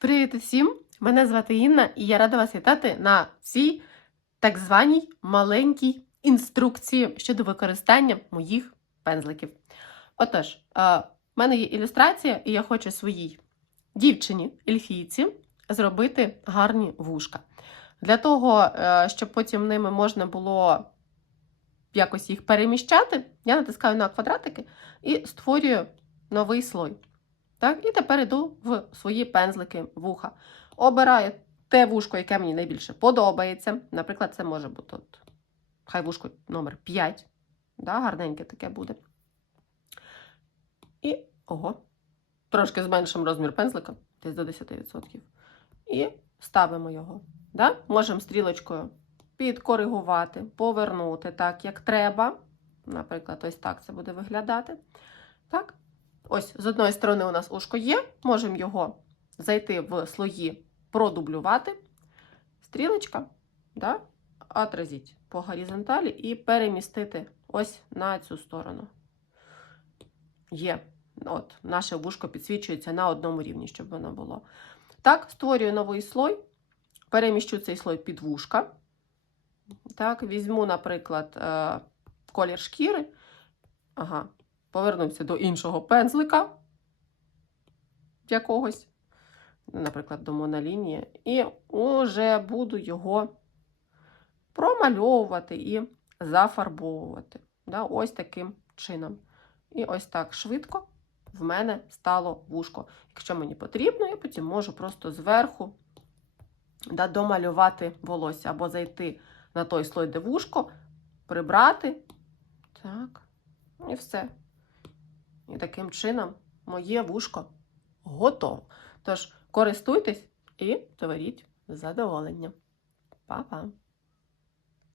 Привіт усім! Мене звати Інна, і я рада вас вітати на цій так званій маленькій інструкції щодо використання моїх пензликів. Отож, е, в мене є ілюстрація, і я хочу своїй дівчині, ельфійці, зробити гарні вушка. Для того, е, щоб потім ними можна було якось їх переміщати, я натискаю на квадратики і створюю новий слой. Так, і тепер йду в свої пензлики вуха. Обираю те вушко, яке мені найбільше подобається. Наприклад, це може бути от, хай вушко номер 5. Да, гарненьке таке буде. І ого, трошки зменшимо розмір пензлика, десь до 10%. І ставимо його. Да? Можемо стрілочкою підкоригувати, повернути так, як треба. Наприклад, ось так це буде виглядати. Так. Ось, з одної сторони, у нас ушко є, можемо його зайти в слої, продублювати. Стрілочка, да? отразіть по горизонталі і перемістити ось на цю сторону. Є. От, Наше вушко підсвічується на одному рівні, щоб воно було. Так, створюю новий слой, переміщу цей слой під вушка. Так, візьму, наприклад, е, колір шкіри. Ага, повернуся до іншого пензлика якогось, наприклад, до монолінії, і вже буду його промальовувати і зафарбовувати. Да, ось таким чином. І ось так швидко в мене стало вушко. Якщо мені потрібно, я потім можу просто зверху да, домалювати волосся або зайти на той слой, де вушко, прибрати. Так, і все. І таким чином моє вушко готово. Тож користуйтесь і творіть задоволення. Па-па!